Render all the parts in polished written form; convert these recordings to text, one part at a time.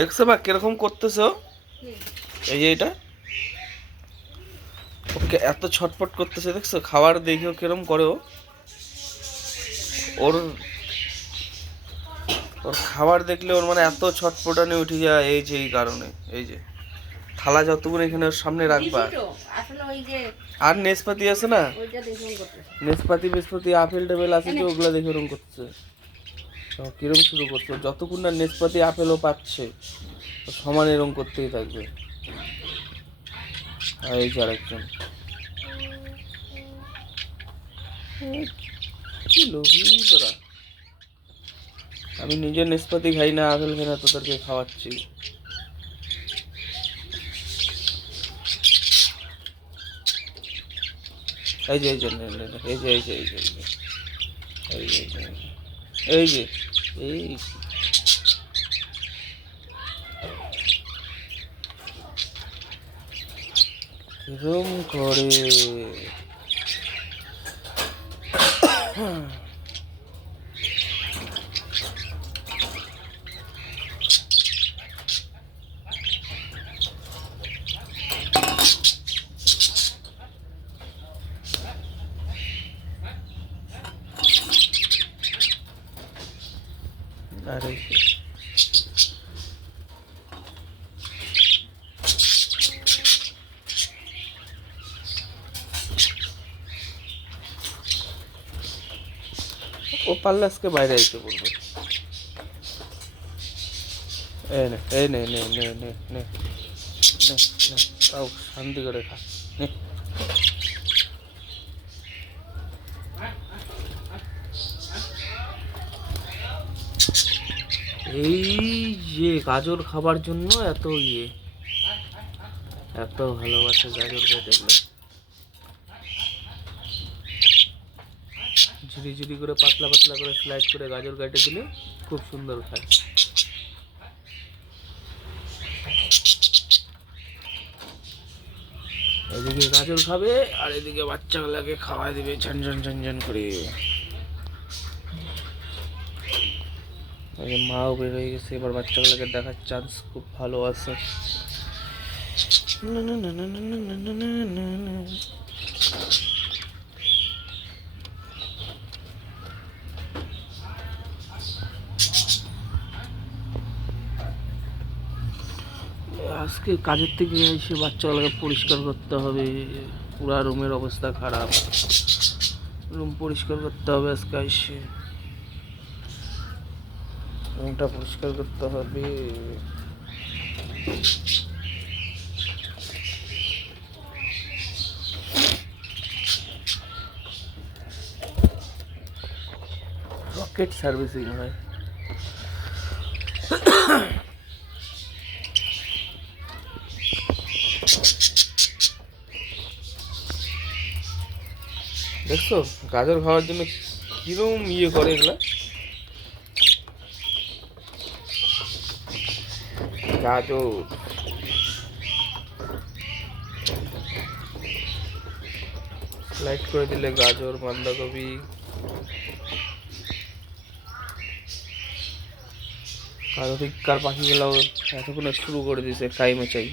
দেখছো মা কিরকম করতেছো? এই যে এটা ওকে এত ছটপট করতেছে দেখছো, খাবার দেখেও কিরম করে ও। ওর ওর খাবার দেখলে ওর মানে এত ছটপটানি উঠে যায়, এই যে এই কারণে। এই যে থালা যতগুলো এখানে ওর সামনে রাখবা। আর নেসপাতি আছে না, নেসপাতি বেসপাতি আপেল টেবিল আছে যে ওগুলা দেখে ওরকম করতেছে। কিরম শুরু করছে, যতক্ষণ না নেসপাতি আপেলও পাচ্ছে সমান এরকম করতেই থাকবে। আর এই যে আরেকজন, কি লোভী তোরা। আমি নিজে নেসপাতি খাই না, আপেল খাই না, তোদেরকে খাওয়াচ্ছি। এই যে এই যে এই যে এই যে এই যে এই যে এই যে এই কিরম করে। আরে ও পারলে আজকে বাইরে আইতে বলবে। এই নে এই নে নে নে নে নে নে নে, তাও শান্তি করে খা। নে। এই যে গাজর খাবার জন্য এত এত ভালোবাসে গাজর খেতে গেলে। ঝিরি ঝিরি করে পাতলা পাতলা করে স্লাইড করে গাজর কেটে দিলে খুব সুন্দর খায়। এদিকে গাজর খাবে আর এদিকে বাচ্চাগুলোকে খাওয়াই দিবে ঝনঝন ঝনঝন করে। মাও বের হয়ে গেছে, এবার বাচ্চাগুলোকে দেখার চান্স খুব ভালো আছে। আজকে কাজের থেকে এসে বাচ্চাগুলোকে পরিষ্কার করতে হবে, পুরা রুমের অবস্থা খারাপ। রুম পরিষ্কার করতে হবে আজকে এসে, রুমটা পরিষ্কার করতে হবে। রকেট সার্ভিসিং হয়। দেখছো গাজর খাওয়ার জন্য কিরম করে এগুলা। গাজর স্লাইড করে দিলে গাজর, বাঁধাকপি। আর ওদিককার পাখিগুলো এতক্ষণে শুরু করে দিয়েছে কাই মেচাই।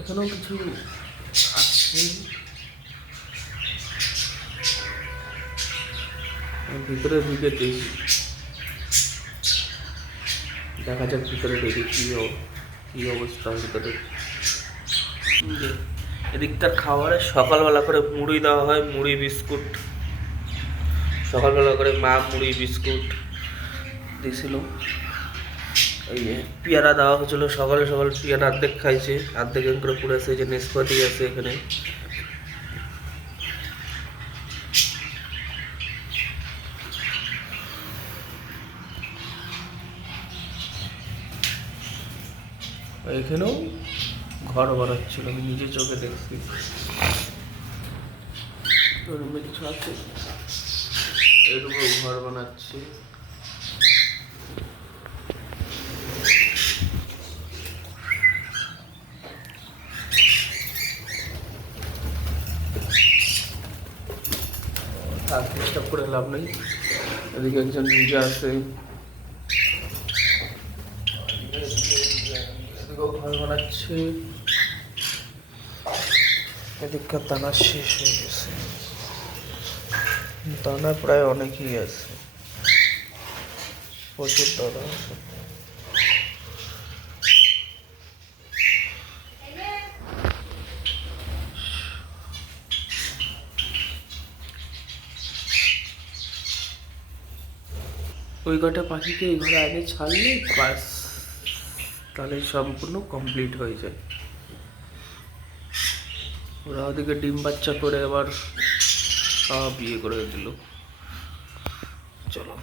এখানেও কিছু আছে, ভিতরে ঢুকে দেখি, দেখা যাক ভিতরে ঢুকে কি অবস্থা ভিতরে। এদিকটার খাবারে সকালবেলা করে মুড়ি দেওয়া হয়, মুড়ি বিস্কুট। সকালবেলা করে মা মুড়ি বিস্কুট দিয়েছিল। এই যে পেয়ারা দেওয়া হয়েছিল সকালে, সকাল পেয়ারা অর্ধেক খাইছে, অর্ধেক করে পুড়েছে। যে নেসপাতি আছে এখানে। এখানেও ঘর বানাচ্ছিল, আমি নিজে চোখে দেখছি। রুমে কিছু আছে, এই রুমে ঘর বানাচ্ছে। লাভ নেই। এদিকে একজন ভিজা আছে, এদিকেও ঘর বানাচ্ছে। এদিককার দানা শেষ হয়ে গেছে, দানা প্রায় অনেকই আছে, প্রচুর দানা আছে। ওই কটা পাখিকে এই ঘরে আগে ছাড়লে বাস, তাহলে সম্পূর্ণ কমপ্লিট হয়ে যায়। ওরা ওদিকে ডিম বাচ্চা করে আবার বিয়ে করে দিল। চলো।